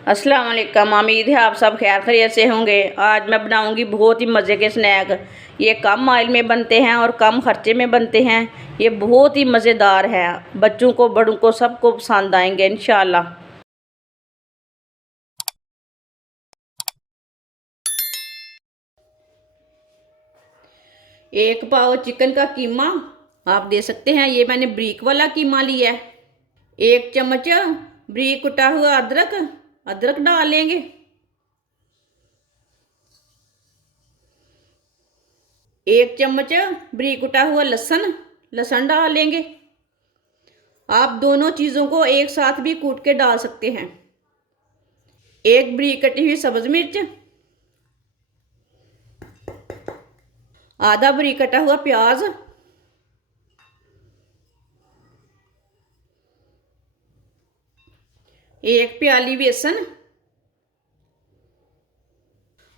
अस्सलाम वालेकुम। उम्मीद है आप सब खैर खैरियत से होंगे। आज मैं बनाऊंगी बहुत ही मज़े के स्नैक। ये कम ऑयल में बनते हैं और कम खर्चे में बनते हैं। ये बहुत ही मज़ेदार है, बच्चों को बड़ों को सबको पसंद आएंगे इंशाल्लाह। एक पाव चिकन का कीमा आप दे सकते हैं। ये मैंने ब्रीक वाला कीमा लिया है। एक चम्मच ब्रीक कुटा हुआ अदरक अदरक डाल लेंगे। एक चम्मच ब्रीक कुटा हुआ लहसुन लहसुन डाल लेंगे। आप दोनों चीज़ों को एक साथ भी कूट के डाल सकते हैं। एक ब्रीक कटी हुई सब्ज मिर्च, आधा ब्रीक कटा हुआ प्याज, एक प्याली बेसन,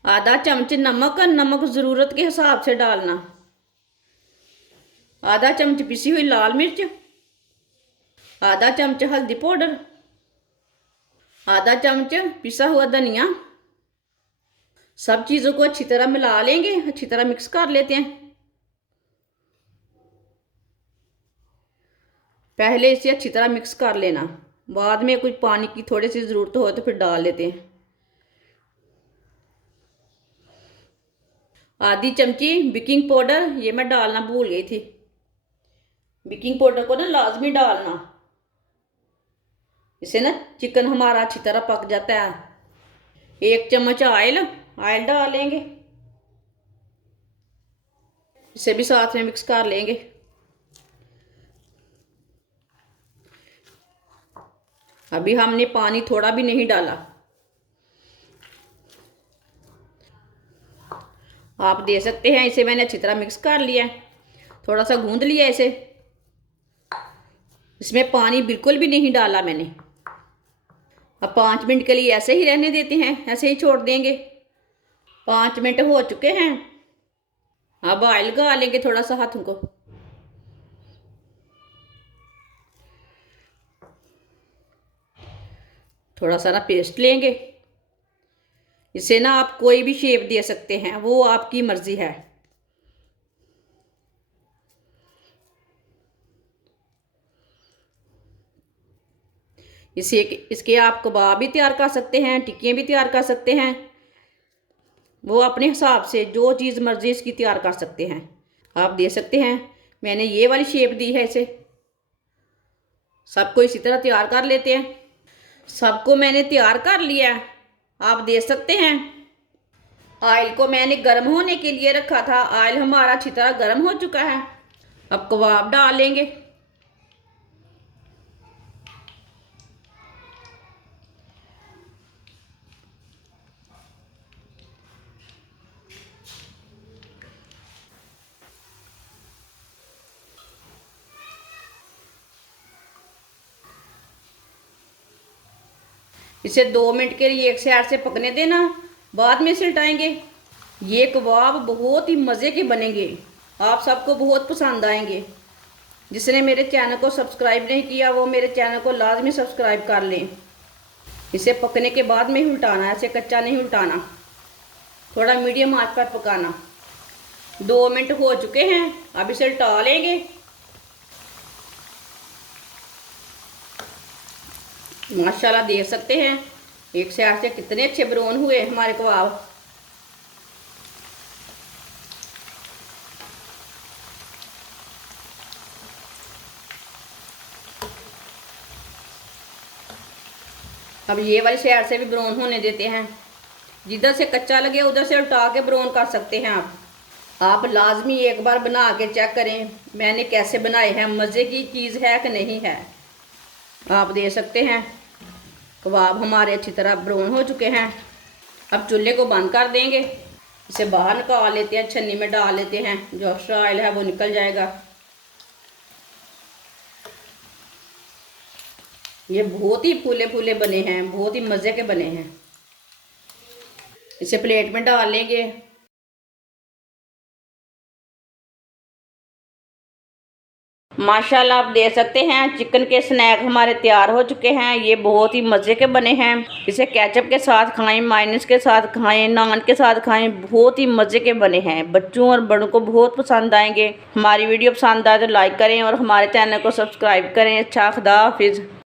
आधा चम्मच नमक, नमक ज़रूरत के हिसाब से डालना, आधा चम्मच पिसी हुई लाल मिर्च, आधा चम्मच हल्दी पाउडर, आधा चम्मच पिसा हुआ धनिया। सब चीज़ों को अच्छी तरह मिला लेंगे, अच्छी तरह मिक्स कर लेते हैं। पहले इसे अच्छी तरह मिक्स कर लेना, बाद में कुछ पानी की थोड़ी सी ज़रूरत हो तो फिर डाल लेते हैं। आधी चमची बेकिंग पाउडर, ये मैं डालना भूल गई थी। बेकिंग पाउडर को ना लाजमी डालना, इससे ना चिकन हमारा अच्छी तरह पक जाता है। एक चम्मच ऑयल ऑयल डालेंगे, इसे भी साथ में मिक्स कर लेंगे। अभी हमने पानी थोड़ा भी नहीं डाला। आप दे सकते हैं। इसे मैंने अच्छी तरह मिक्स कर लिया, थोड़ा सा गूंद लिया इसे। इसमें पानी बिल्कुल भी नहीं डाला मैंने। अब 5 मिनट के लिए ऐसे ही रहने देते हैं, ऐसे ही छोड़ देंगे। 5 मिनट हो चुके हैं। अब ऑयल लगा लेंगे थोड़ा सा हाथों को। थोड़ा सा ना पेस्ट लेंगे। इसे ना आप कोई भी शेप दे सकते हैं, वो आपकी मर्जी है। इसे इसके आप कबाब भी तैयार कर सकते हैं, टिक्कियाँ भी तैयार कर सकते हैं। वो अपने हिसाब से जो चीज़ मर्जी इसकी तैयार कर सकते हैं। आप दे सकते हैं। मैंने ये वाली शेप दी है इसे। सबको इसी तरह तैयार कर लेते हैं। सबको मैंने तैयार कर लिया है, आप दे सकते हैं। ऑयल को मैंने गर्म होने के लिए रखा था। ऑयल हमारा अच्छी तरह गर्म हो चुका है। अब कबाब डालेंगे। इसे 2 मिनट के लिए एक साइड से पकने देना, बाद में इसे उल्टाएंगे। ये कबाब बहुत ही मज़े के बनेंगे, आप सबको बहुत पसंद आएंगे। जिसने मेरे चैनल को सब्सक्राइब नहीं किया वो मेरे चैनल को लाजमी सब्सक्राइब कर लें। इसे पकने के बाद में ही उल्टाना है, ऐसे कच्चा नहीं उल्टाना। थोड़ा मीडियम आंच पर पकाना। 2 मिनट हो चुके हैं, अब इसे उल्टा लेंगे। माशाल्लाह देख सकते हैं एक साइड से कितने अच्छे ब्राउन हुए हमारे कबाब। अब ये वाली साइड से भी ब्राउन होने देते हैं। जिधर से कच्चा लगे उधर से उल्टा के ब्राउन कर सकते हैं आप लाजमी एक बार बना के चेक करें मैंने कैसे बनाए हैं, मज़े की चीज़ है कि नहीं है। आप दे सकते हैं। कबाब हमारे अच्छी तरह ब्राउन हो चुके हैं। अब चूल्हे को बंद कर देंगे। इसे बाहर निकाल लेते हैं, छन्नी में डाल लेते हैं, जो एक्स्ट्रा ऑयल है वो निकल जाएगा। ये बहुत ही फूले फूले बने हैं, बहुत ही मज़े के बने हैं। इसे प्लेट में डाल लेंगे। माशाल्लाह आप देख सकते हैं चिकन के स्नैक हमारे तैयार हो चुके हैं। ये बहुत ही मज़े के बने हैं। इसे केचप के साथ खाएं, मायोनीज के साथ खाएं, नान के साथ खाएं, बहुत ही मज़े के बने हैं। बच्चों और बड़ों को बहुत पसंद आएंगे। हमारी वीडियो पसंद आए तो लाइक करें और हमारे चैनल को सब्सक्राइब करें। अच्छा, खुदा हाफिज़।